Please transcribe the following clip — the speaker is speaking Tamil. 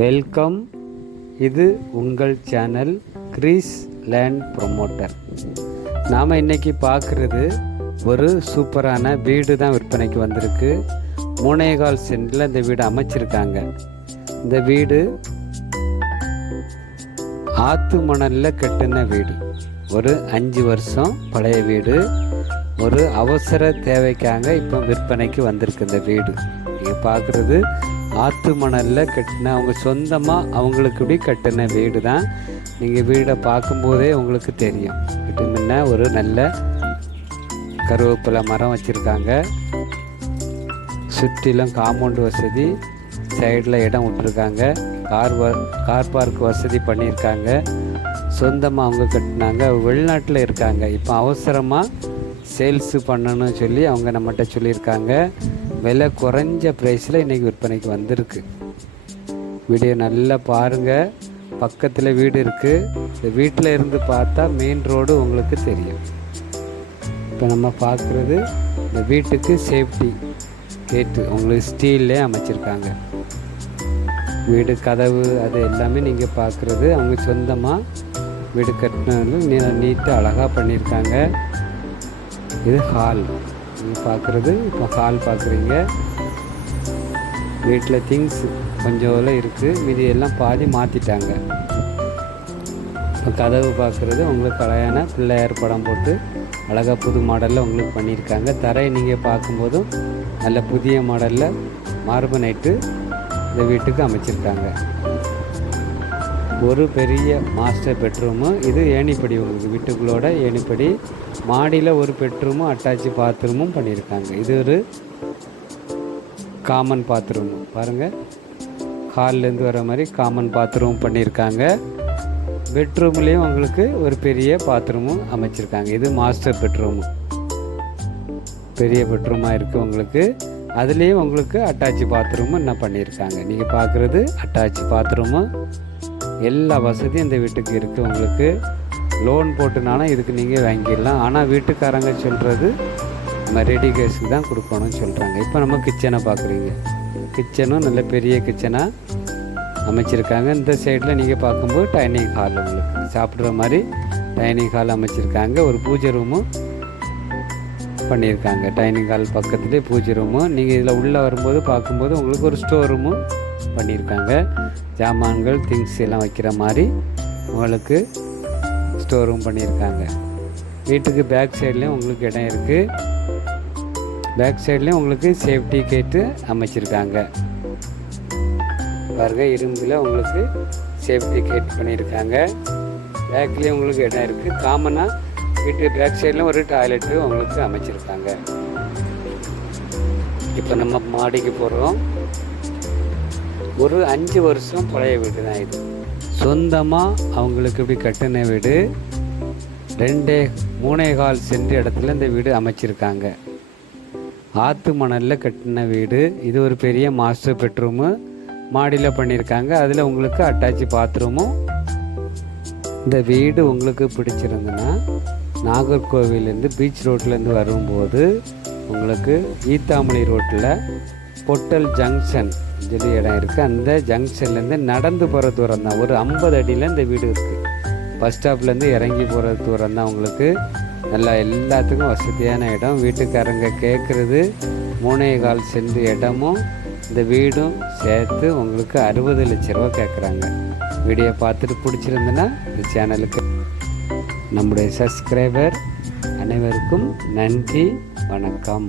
வெல்கம். இது உங்கள் சேனல் கிரீஸ் லேண்ட் ப்ரொமோட்டர். நாம் இன்றைக்கி பார்க்குறது ஒரு சூப்பரான வீடு தான் விற்பனைக்கு வந்திருக்கு. மூணேகால் சென்டில் இந்த வீடு அமைச்சிருக்காங்க. இந்த வீடு ஆத்து மணலில் கட்டின வீடு. ஒரு அஞ்சு வருஷம் பழைய வீடு. ஒரு அவசர தேவைக்காக இப்போ விற்பனைக்கு வந்திருக்கு இந்த வீடு. நீங்கள் பார்க்குறது ஆற்று மணலில் கட்டின அவங்க சொந்தமாக அவங்களுக்கு இப்படி கட்டின வீடு தான் நீங்கள் வீடை பார்க்கும்போதே உங்களுக்கு தெரியும். இது முன்ன ஒரு நல்ல கருவேப்பிலை மரம் வச்சுருக்காங்க. சுற்றிலும் காம்பவுண்டு வசதி சைடில் இடம் விட்டுருக்காங்க. கார் கார் பார்க் வசதி பண்ணியிருக்காங்க. சொந்தமாக அவங்க கட்டினாங்க. வெளிநாட்டில் இருக்காங்க. இப்போ அவசரமாக சேல்ஸு பண்ணணும்னு சொல்லி அவங்க நம்மகிட்ட சொல்லியிருக்காங்க. விலை குறைஞ்ச ப்ரைஸில் இன்றைக்கி விற்பனைக்கு வந்திருக்கு. வீடியோ நல்லா பாருங்கள் பக்கத்தில் வீடு இருக்குது இந்த வீட்டில் இருந்து பார்த்தா மெயின் ரோடு உங்களுக்கு தெரியும். இப்போ நம்ம பார்க்குறது இந்த வீட்டுக்கு சேஃப்டி கேட்டு உங்களுக்கு ஸ்டீல்லே அமைச்சிருக்காங்க. வீடு கதவு அது எல்லாமே நீங்கள் பார்க்குறது. அவங்க சொந்தமாக வீடு கட்டினது நீ நீட்டாக அழகாக பண்ணியிருக்காங்க. இது ஹால் பார்க்குறது. இப்போ ஹால் பார்க்குறீங்க. வீட்டில் திங்ஸ் கொஞ்சம் இருக்குது மீதி எல்லாம் பாதி மாற்றிட்டாங்க இப்போ கதவு பார்க்குறது உங்களுக்கு அழகான பிள்ளையார் படம் போட்டு அழகாக புது மாடலில் உங்களுக்கு பண்ணியிருக்காங்க. தரையை நீங்கள் பார்க்கும்போதும் நல்ல புதிய மாடலில் மார்பு நைட்டு இந்த வீட்டுக்கு அமைச்சிருக்காங்க. ஒரு பெரிய மாஸ்டர் பெட்ரூமு. இது ஏணிப்படி உங்களுக்கு வீட்டுக்குள்ளோட ஏணிப்படி. மாடியில் ஒரு பெட்ரூமும் அட்டாச்சு பாத்ரூமும் பண்ணியிருக்காங்க. இது ஒரு காமன் பாத்ரூம் பாருங்கள் ஹால்லேருந்து வர மாதிரி காமன் பாத்ரூம் பண்ணியிருக்காங்க. பெட்ரூம்லேயும் உங்களுக்கு ஒரு பெரிய பாத்ரூமும் அமைச்சிருக்காங்க. இது மாஸ்டர் பெட்ரூமு பெரிய பெட்ரூமாக இருக்குது உங்களுக்கு. அதுலேயும் உங்களுக்கு அட்டாச்சு பாத்ரூமும் என்ன பண்ணியிருக்காங்க? நீங்கள் பார்க்குறது அட்டாச்சு பாத்ரூமு எல்லா வசதியும் இந்த வீட்டுக்கு இருக்குது உங்களுக்கு லோன் போட்டுனாலும் இதுக்கு நீங்கள் வாங்கிடலாம். ஆனால் வீட்டுக்காரங்க சொல்கிறது நம்ம ரெடி கேஸுக்கு தான் கொடுக்கணும்னு சொல்கிறாங்க இப்போ நம்ம கிச்சனை பார்க்குறீங்க. கிச்சனும் நல்ல பெரிய கிச்சனாக அமைச்சிருக்காங்க. இந்த சைடில் நீங்கள் பார்க்கும்போது டைனிங் ஹால் உங்களுக்கு. சாப்பிட்ற மாதிரி டைனிங் ஹால் அமைச்சிருக்காங்க. ஒரு பூஜை ரூமும் பண்ணியிருக்காங்க. டைனிங் ஹால் பக்கத்துலேயே பூஜை ரூமும் நீங்கள் இதில் உள்ளே வரும்போது பார்க்கும்போது உங்களுக்கு ஒரு ஸ்டோர் ரூமும் பண்ணியிருக்காங்க. ஜாமான்கள் திங்ஸ் எல்லாம் வைக்கிற மாதிரி உங்களுக்கு ஸ்டோர் ரூம் பண்ணியிருக்காங்க. வீட்டுக்கு பேக் சைட்லேயும் உங்களுக்கு இடம் இருக்குது பேக் சைட்லேயும் உங்களுக்கு சேஃப்டி கேட்டு அமைச்சிருக்காங்க. பாருங்க இரும்பில் உங்களுக்கு சேஃப்டி கேட் பண்ணியிருக்காங்க. பேக்லேயும் உங்களுக்கு இடம் இருக்குது காமனாக வீட்டு பேக் சைடில் ஒரு டாய்லெட்டு உங்களுக்கு அமைச்சிருக்காங்க. இப்போ நம்ம மாடிக்கு போகிறோம் ஒரு அஞ்சு வருஷம் பழைய வீடு தான் இது. சொந்தமாக அவங்களுக்கு இப்படி கட்டின வீடு. ரெண்டே மூணே கால் சென்ற இடத்துல இந்த வீடு அமைச்சிருக்காங்க. ஆற்று மணலில் கட்டின வீடு. இது ஒரு பெரிய மாஸ்டர் பெட்ரூமு மாடியில் பண்ணியிருக்காங்க. அதில் உங்களுக்கு அட்டாச்சு பாத்ரூமும் இந்த வீடு உங்களுக்கு பிடிச்சிருந்துன்னா நாகர்கோவிலேருந்து பீச் ரோட்லேருந்து வரும்போது உங்களுக்கு ஈத்தாமணி ரோட்டில் பொட்டல் ஜங்ஷன் சொல்லி இடம் இருக்குது அந்த ஜங்ஷன்லேருந்து நடந்து போகிற தூரம் தான். ஒரு ஐம்பது அடியில் இந்த வீடு இருக்குது பஸ் ஸ்டாப்லேருந்து இறங்கி போகிற தூரம் தான் உங்களுக்கு. நல்லா எல்லாத்துக்கும் வசதியான இடம். வீட்டுக்காரங்க கேட்குறது மூணே கால் சென்று இடமும் இந்த வீடும் சேர்த்து உங்களுக்கு அறுபது லட்ச ரூபா கேட்குறாங்க வீடியோ பார்த்துட்டு பிடிச்சிருந்துன்னா இந்த சேனலுக்கு நம்முடைய சப்ஸ்கிரைபர் அனைவருக்கும் நன்றி வணக்கம்.